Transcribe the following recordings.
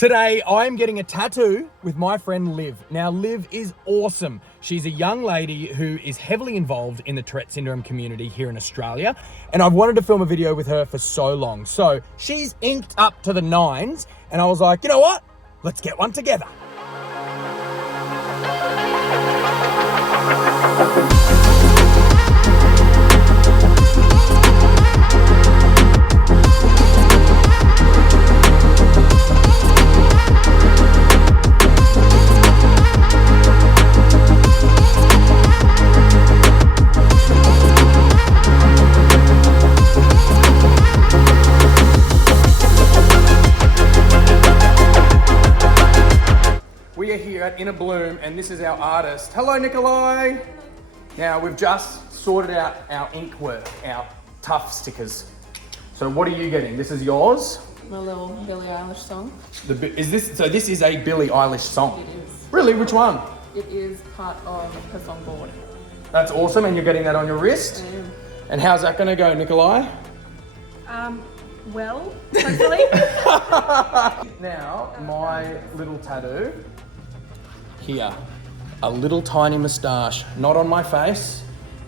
Today, I'm getting a tattoo with my friend Liv. Now, Liv is awesome. She's a young lady who is heavily involved in the Tourette Syndrome community here in Australia, and I've wanted to film a video with her for so long. So she's inked up to the nines, and I was like, you know what? Let's get one together. We are here at Innerbloom, and this is our artist. Hello, Nikolai. Now, we've just sorted out our ink work, our tough stickers. So what are you getting? This is yours? My little Billie Eilish song. This is a Billie Eilish song? It is. Really? Which one? It is part of her songboard. That's awesome, and you're getting that on your wrist? I am. And how's that gonna go, Nikolai? Well, hopefully. Now, my little tattoo. Here, a little tiny moustache, not on my face,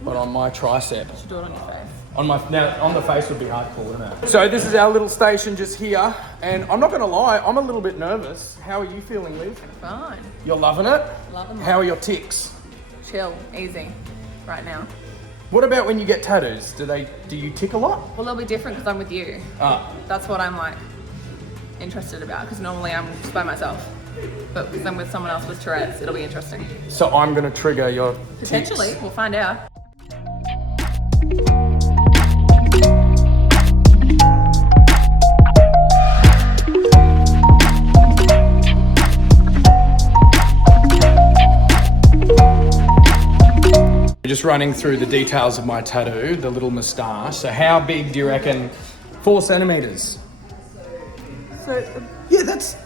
but on my tricep. You should do it on your face. On the face would be hardcore, wouldn't it? So this is our little station just here, and I'm not gonna lie, I'm a little bit nervous. How are you feeling, Liv? Fine. You're loving it? Loving it. How are your tics? Chill, easy, right now. What about when you get tattoos? Do you tick a lot? Well, they'll be different because I'm with you. That's what I'm like interested about, because normally I'm just by myself. But because I'm with someone else with Tourette's, it'll be interesting. So I'm gonna trigger your Potentially, tics. we'll find out. Just running through the details of my tattoo, the little moustache. So how big do you reckon? 4 centimeters. So Yeah, that's.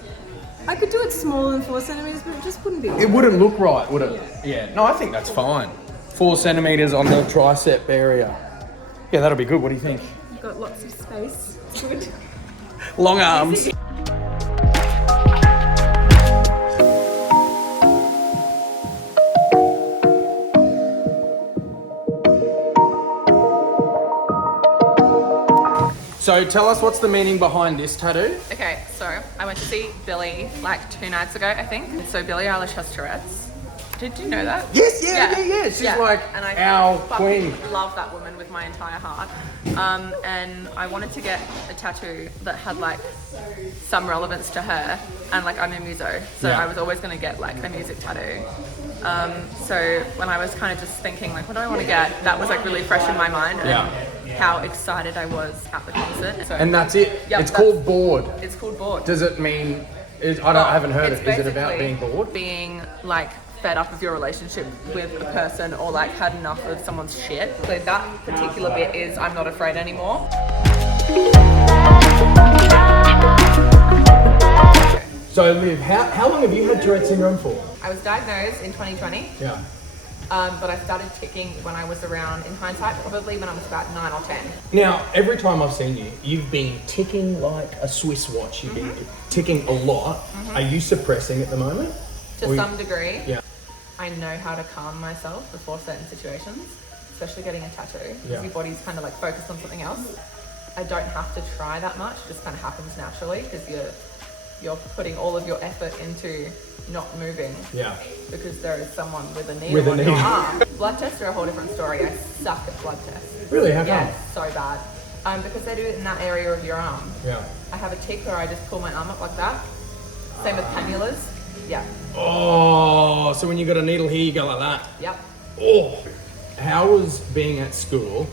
I could do it smaller than 4 centimeters, but it just wouldn't be. It wouldn't look right, would it? Yeah. No, I think that's fine. 4 centimeters on the tricep area. Yeah, that'll be good. What do you think? You've got lots of space. It's good. Long arms. So tell us, what's the meaning behind this tattoo? Okay, so I went to see Billie like 2 nights ago, I think. So Billie Eilish has Tourette's. Did you know that? Yes, yeah. She's like and I our fucking queen. love that woman with my entire heart. And I wanted to get a tattoo that had like some relevance to her, and like I'm a muso, so Yeah. I was always gonna get like a music tattoo. So when I was kind of just thinking like, what do I want to get? That was like really fresh in my mind, and how excited I was at the concert. So, And that's it. Yep, It's called bored. It's called Bored. Does it mean? I haven't heard It's it. Is it about basically being bored? Being like fed up of your relationship with a person, or like had enough of someone's shit. So that particular bit is I'm not afraid anymore. So Liv, how long have you had Tourette syndrome for? I was diagnosed in 2020, Yeah. but I started ticking when I was around, in hindsight, probably when I was about 9 or 10. Now, every time I've seen you, you've been ticking like a Swiss watch. You've been ticking a lot. Are you suppressing at the moment? To Or you- some degree. Yeah. I know how to calm myself before certain situations, especially getting a tattoo, because Yeah. your body's kind of like focused on something else. I don't have to try that much, it just kind of happens naturally, because you're putting all of your effort into not moving, Yeah. because there is someone with a needle With a on your needle. arm. Blood tests are a whole different story. I suck at blood tests. Really? How come? Yeah, it's so bad. Because they do it in that area of your arm. Yeah. I have a tick where I just pull my arm up like that. Same with cannulas. Yeah. Oh, so when you got a needle here, you go like that. Yep. Oh. How was being at school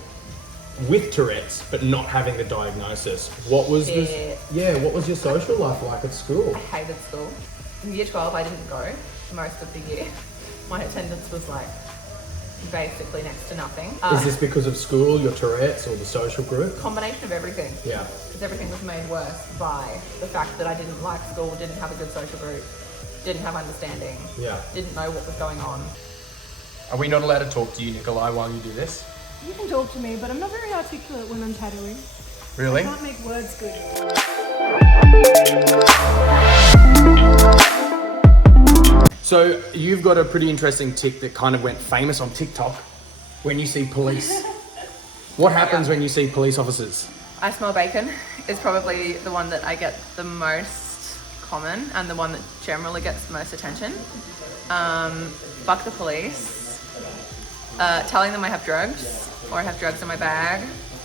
with Tourette's but not having the diagnosis? What was what was your social life like at school? I hated school. In year 12, I didn't go most of the year. My attendance was like basically next to nothing. Is this because of school, your Tourette's, or the social group? Combination of everything. Yeah. Because everything was made worse by the fact that I didn't like school, didn't have a good social group, didn't have understanding, Yeah. didn't know what was going on. Are we not allowed to talk to you, Nikolai, while you do this? You can talk to me, but I'm not very articulate when I'm tattooing. Really? I can't make words good. So you've got a pretty interesting tick that kind of went famous on TikTok when you see police. What happens when you see police officers? I smell bacon is probably the one that I get the most common and the one that generally gets the most attention. Fuck the police. Telling them I have drugs, or I have drugs in my bag,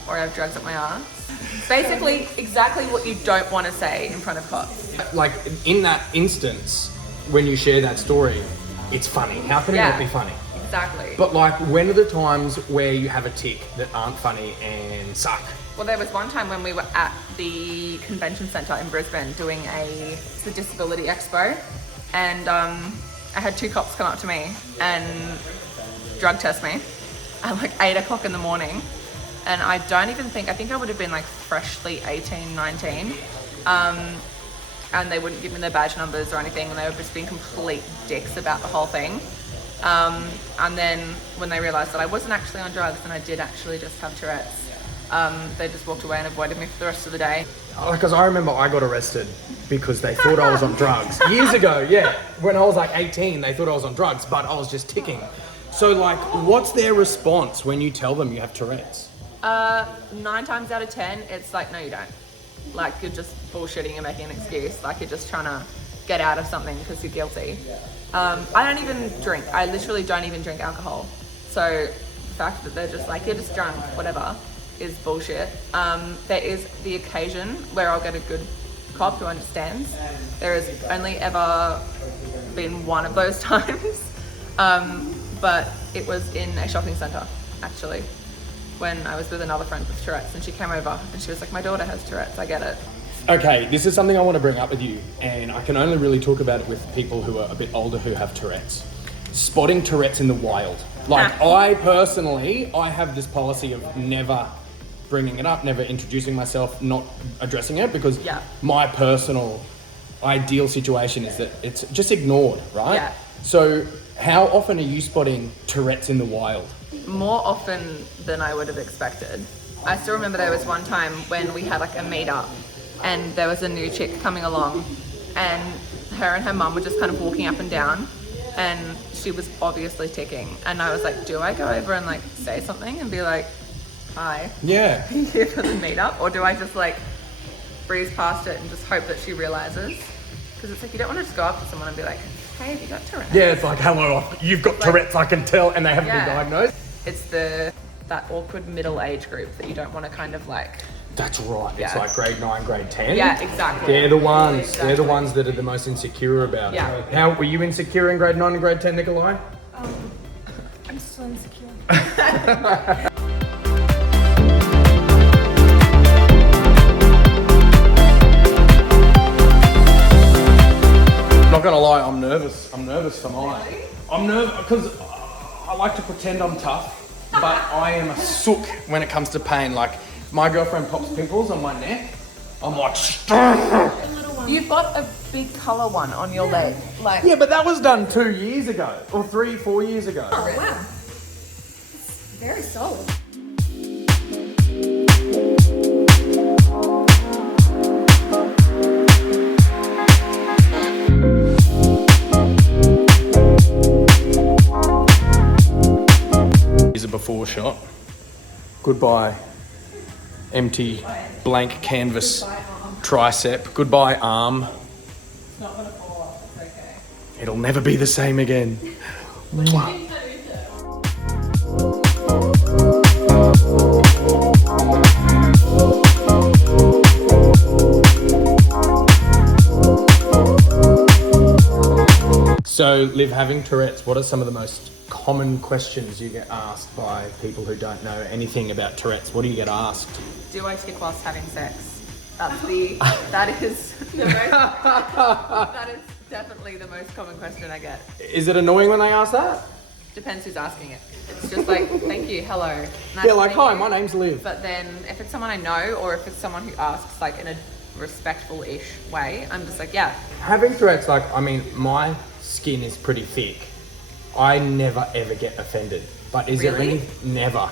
or I have drugs up my ass. Basically, exactly what you don't want to say in front of cops. Like in that instance, when you share that story, it's funny. How can it not be funny? Exactly. But like, when are the times where you have a tick that aren't funny and suck? Well, there was one time when we were at the convention centre in Brisbane doing the Disability Expo, and I had 2 cops come up to me and drug test me at like 8 o'clock in the morning. And I think I would have been like freshly 18, 19. And they wouldn't give me their badge numbers or anything, and they were just being complete dicks about the whole thing. And then when they realised that I wasn't actually on drugs and I did actually just have Tourette's, they just walked away and avoided me for the rest of the day. Because I remember I got arrested because they thought I was on drugs. Years ago, yeah. When I was like 18, they thought I was on drugs, but I was just ticking. So like, what's their response when you tell them you have Tourette's? 9 times out of 10, it's like, no, you don't. Like, you're just bullshitting and making an excuse. Like, you're just trying to get out of something because you're guilty. I don't even drink. I literally don't even drink alcohol. So the fact that they're just like, you're just drunk, whatever, is bullshit. There is the occasion where I'll get a good cop who understands. There has only ever been one of those times. But it was in a shopping centre, actually, when I was with another friend with Tourette's, and she came over and she was like, my daughter has Tourette's, I get it. Okay, this is something I want to bring up with you, and I can only really talk about it with people who are a bit older who have Tourette's. Spotting Tourette's in the wild. Like, I personally, I have this policy of never bringing it up, never introducing myself, not addressing it, because my personal ideal situation is that it's just ignored, right? Yeah. So how often are you spotting Tourette's in the wild? More often than I would have expected. I still remember there was one time when we had like a meet-up and there was a new chick coming along, and her and her mum were just kind of walking up and down, and she was obviously ticking, and I was like, do I go over and like say something and be like, hi, Yeah. here for the meet-up, or do I just like breeze past it and just hope that she realizes? Because it's like, you don't want to just go up to someone and be like, hey, have you got Tourette's? Yeah, it's like, hello, you've got Tourette's, I can tell, and they haven't been diagnosed. It's that awkward middle age group that you don't want to kind of like. That's right. It's like grade 9, grade 10. Yeah, exactly. They're the ones. Exactly. They're the ones that are the most insecure about Yeah. it. How were you insecure in grade 9 and grade 10, Nikolai? I'm still insecure. Not gonna lie, I'm nervous. I'm nervous for mine. I'm nervous because I like to pretend I'm tough, but I am a sook when it comes to pain. Like, if my girlfriend pops pimples on my neck, I'm like, You've got a big colour one on your leg. Like, yeah, but that was done 2 years ago, or 3, 4 years ago. Oh, wow. It's very solid. Here's a before shot. Goodbye, empty, blank canvas tricep. Goodbye, arm. it's not gonna fall off. It's okay. It'll never be the same again. Mwah. So, Liv, having Tourette's, what are some of the most common questions you get asked by people who don't know anything about Tourette's? What do you get asked? Do I tick whilst having sex? That is definitely the most common question I get. Is it annoying when they ask that? Depends who's asking it. It's just like, thank you, hello. Nice Yeah, like, to meet hi, you. my name's Liv. But then if it's someone I know, or if it's someone who asks like in a respectful-ish way, I'm just like, yeah. Having Tourette's, like, I mean, my skin is pretty thick. I never ever get offended. But is there Really? any? Never.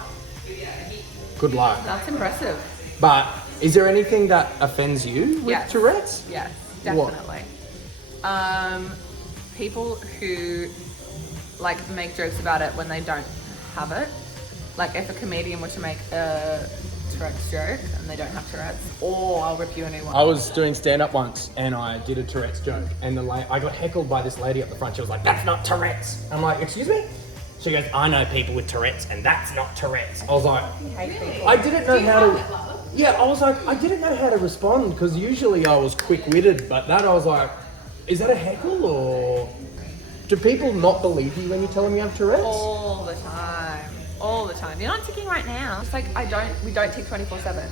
Good luck. That's impressive. But is there anything that offends you with Yes. Tourette's? Yes, What? definitely. people who like make jokes about it when they don't have it. Like if a comedian were to make a Tourette's joke and they don't have Tourette's, or I'll rip you a new one. I was doing stand-up once and I did a Tourette's joke and I got heckled by this lady up the front. She was like, "That's not Tourette's." I'm like, "Excuse me?" She goes, "I know people with Tourette's and that's not Tourette's." I was like, I didn't know how to... Yeah, I was like, I didn't know how to respond because usually I was quick-witted, but that I was like, is that a heckle or... Do people not believe you when you tell them you have Tourette's? All the time. All the time. You're not ticking right now. It's like we don't tick 24/7.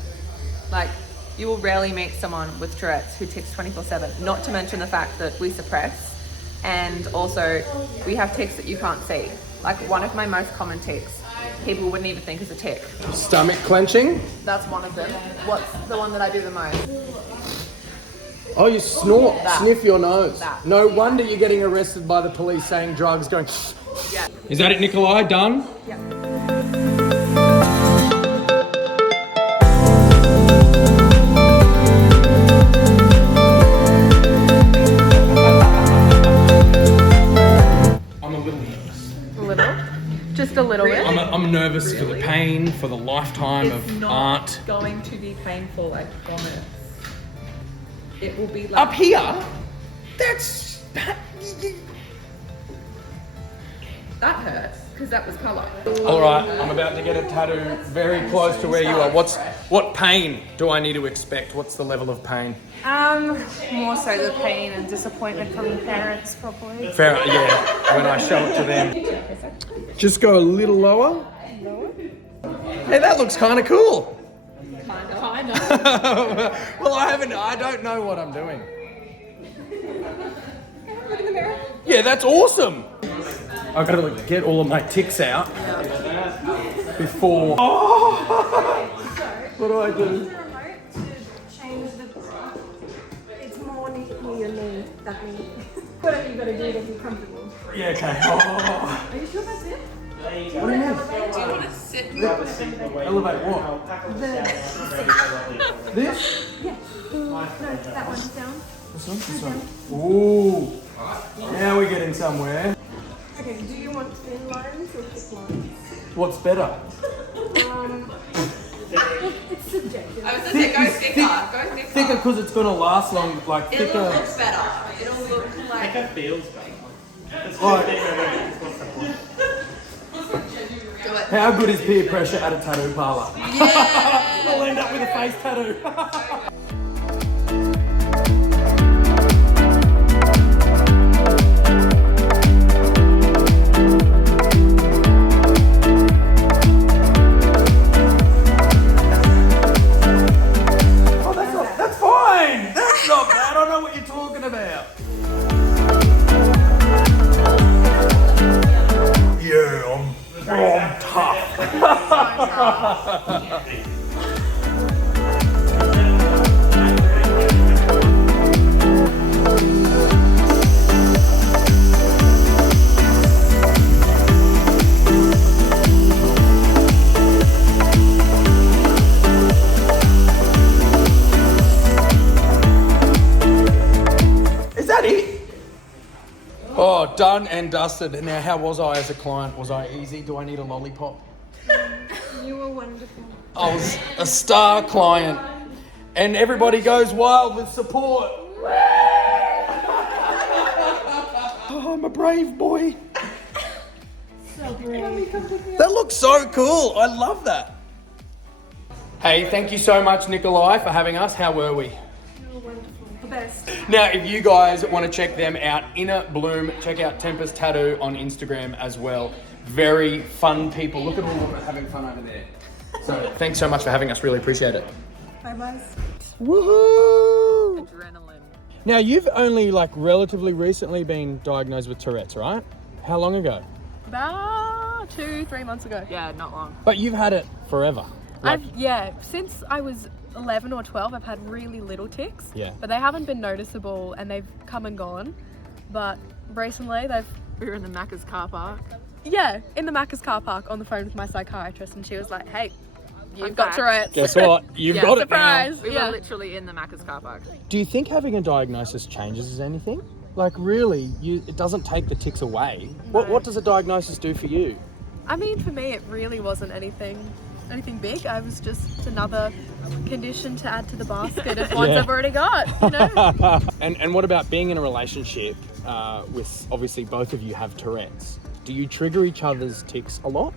Like you will rarely meet someone with Tourette's who ticks 24/7. Not to mention the fact that we suppress, and also we have tics that you can't see. Like one of my most common tics, people wouldn't even think is a tic. Stomach clenching? That's one of them. What's the one that I do the most? Oh, you snort, That. sniff your nose. That. No wonder you're getting arrested by the police saying drugs, going... Yeah. Is that it, Nikolai? Done? Yeah. I'm a little nervous. A little? Just a little bit? I'm nervous for the pain, for the lifetime of art. Going to be painful, I promise. It will be like Up here? That's... that hurts because that was colour. All right, I'm about to get a tattoo very close to where you are. What pain do I need to expect? What's the level of pain? More so the pain and disappointment from the parents, probably. Fair, yeah, when I show it to them. Just go a little lower. Hey, that looks kind of cool. Kind of. Well, I don't know what I'm doing. Yeah, that's awesome. I've got to get all of my tics out before. Oh! What do I do? Change the... It's more near your knee, that knee. Whatever you gotta do to be comfortable. Yeah, okay. Oh. Are you sure that's it? What do you mean? Do you want to sit? Elevate what? This? Yeah. No, that one down. This one? This one. Ooh. Now we're getting somewhere. Okay, do you want thin lines or thick lines? What's better? It's subjective. I was going to say go thicker. Go thicker. Thicker because it's going to last long, like It'll thicker. look better. It'll look like... Thicker feels better. Like, how good is peer pressure at a tattoo parlor? Yeah! I'll end up with a face tattoo. That's fine. That's not bad. I don't know what you're talking about. Yeah, I'm tough. Is that it? Oh, done and dusted. Now, how was I as a client? Was I easy? Do I need a lollipop? You were wonderful. I was a star client. And everybody goes wild with support. Oh, I'm a brave boy. So brave. That looks so cool. I love that. Hey, thank you so much, Nikolai, for having us. How were we? You were wonderful. The best. Now, if you guys want to check them out, Innerbloom, check out Tempest Tattoo on Instagram as well. Very fun people. Look at all of them having fun over there. So, thanks so much for having us. Really appreciate it. Bye-bye. Woohoo! Adrenaline. Now, you've only relatively recently been diagnosed with Tourette's, right? How long ago? About 2-3 months ago. Yeah, not long. But you've had it forever. Since I was 11 or 12, I've had really little tics. Yeah. But they haven't been noticeable and they've come and gone. But recently We were in the Macca's car park. in the Macca's car park on the phone with my psychiatrist, and she was like, "Hey, you've got fact. Tourette's." Guess what? You've got Surprise. We Yeah. were literally in the Macca's car park. it now. Do you think having a diagnosis changes anything? Like really, it doesn't take the tics away. What does a diagnosis do for you? I mean, for me, it really wasn't anything big. I was just another condition to add to the basket of ones I've already got, you know? And what about being in a relationship with, obviously both of you have Tourette's? Do you trigger each other's tics a lot?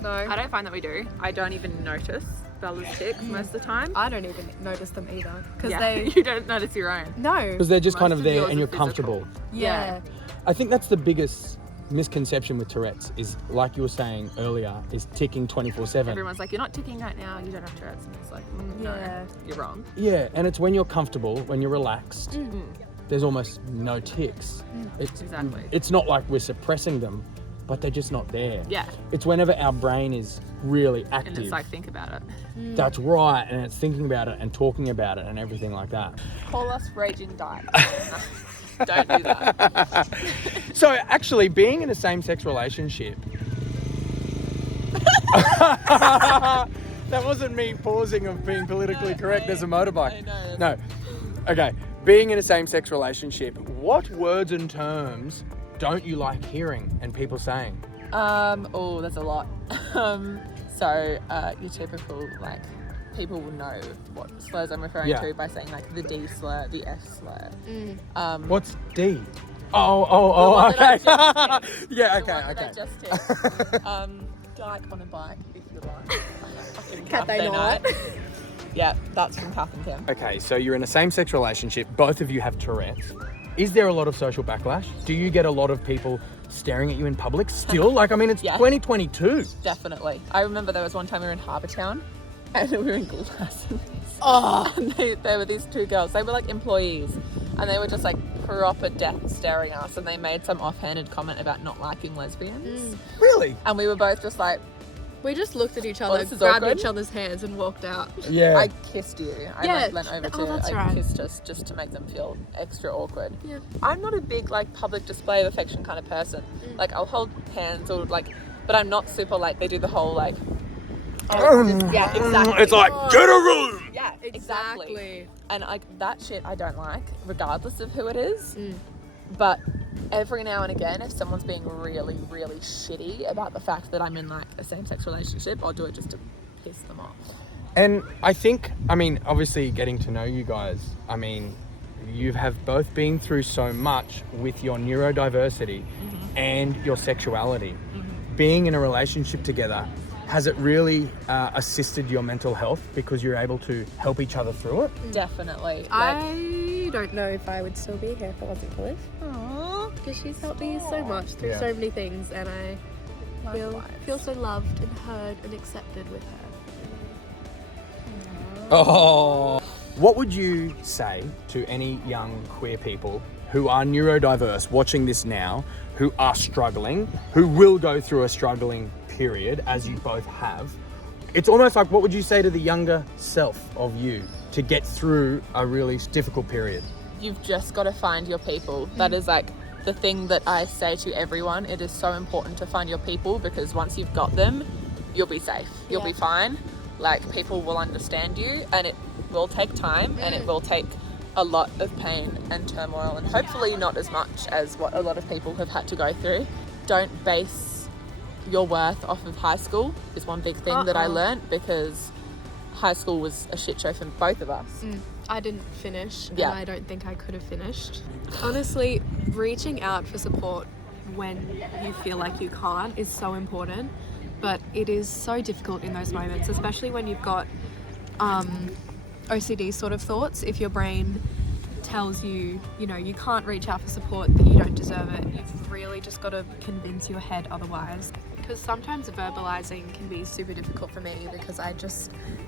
No. I don't find that we do. I don't even notice Bella's tics most of the time. I don't even notice them either. Because you don't notice your own. No. Because they're just kind Most of of there yours and are you're physical. comfortable. Yeah. I think that's the biggest misconception with Tourette's is, like you were saying earlier, is ticking 24/7. Everyone's like, you're not ticking right now, you don't have Tourette's. And it's like, no, Yeah. you're wrong. Yeah, and it's when you're comfortable, when you're relaxed, there's almost no tics. Exactly. It's not like we're suppressing them, but they're just not there. Yeah. It's whenever our brain is really active. And it's like, think about it. That's right, and it's thinking about it and talking about it and everything like that. Call us raging dykes. Don't do that. So actually, being in a same-sex relationship, that wasn't me pausing of being politically correct. There's a motorbike. I know. No. Okay. Being in a same-sex relationship, what words and terms don't you like hearing and people saying? Oh, there's a lot. So your typical, like, people will know what slurs I'm referring to by saying like the D slur, the F slur. What's D? Oh, okay. Yeah, The one that I okay. just did. Dyke on a bike, if you like. Can they not? Yeah, that's from Kath and Kim. Okay, so you're in a same-sex relationship. Both of you have Tourette's. Is there a lot of social backlash? Do you get a lot of people staring at you in public still? Like, I mean, it's 2022. Definitely. I remember there was one time we were in Harbour Town and we were in glasses. And there were these two girls. They were like employees and they were just like proper death staring at us, and they made some offhanded comment about not liking lesbians. Really? And we were both just like, We just looked at each other, this is grabbed awkward. each other's hands and walked out. Yeah. I kissed you. I went over to that's I right. kissed us just to make them feel extra awkward. Yeah. I'm not a big like public display of affection kind of person. Like I'll hold hands or like, but I'm not super like they do the whole like. Yeah, exactly. It's like, get a room! Yeah, exactly. And like that shit I don't like, regardless of who it is. But every now and again, if someone's being really, really shitty about the fact that I'm in like a same-sex relationship, I'll do it just to piss them off. And I think, I mean, obviously getting to know you guys, I mean, you have both been through so much with your neurodiversity and your sexuality. Being in a relationship together, has it really assisted your mental health because you're able to help each other through it? Definitely. Like, I don't know if I would still be here if it wasn't for Liv. aww. Because she's helped me so much through so many things, and I feel so loved and heard and accepted with her. Oh. What would you say to any young queer people who are neurodiverse watching this now, who are struggling, who will go through a struggling period, as you both have? It's almost like, what would you say to the younger self of you to get through a really difficult period? You've just got to find your people. That is like the thing that I say to everyone. It is so important to find your people, because once you've got them, you'll be safe. You'll be fine. Like, people will understand you, and it will take time and it will take a lot of pain and turmoil, and hopefully not as much as what a lot of people have had to go through. Don't base your worth off of high school is one big thing that I learned, because high school was a shit show for both of us. I didn't finish, and Yeah. I don't think I could have finished. Honestly, reaching out for support when you feel like you can't is so important, but it is so difficult in those moments, especially when you've got OCD sort of thoughts. If your brain tells you, you know, you can't reach out for support, that you don't deserve it, you've really just got to convince your head otherwise. Because sometimes verbalizing can be super difficult for me, because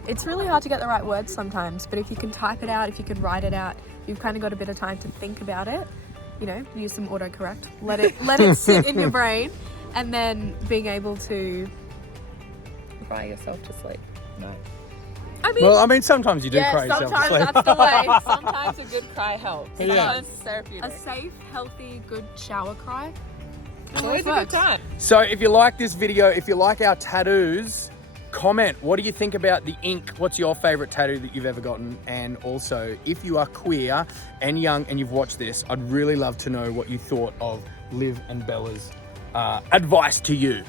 it's really hard to get the right words sometimes, but if you can type it out, if you can write it out, you've kind of got a bit of time to think about it, you know, use some autocorrect, let it sit in your brain, and then being able to cry yourself to sleep. No. Well, I mean, sometimes you do cry yourself to sometimes sleep. that's the way. Sometimes a good cry helps. Yeah. Sometimes it's therapeutic. A safe, healthy, good shower cry. It's always a good time. So if you like this video, if you like our tattoos, comment. What do you think about the ink? What's your favorite tattoo that you've ever gotten? And also, if you are queer and young and you've watched this, I'd really love to know what you thought of Liv and Bella's advice to you.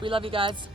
We love you guys.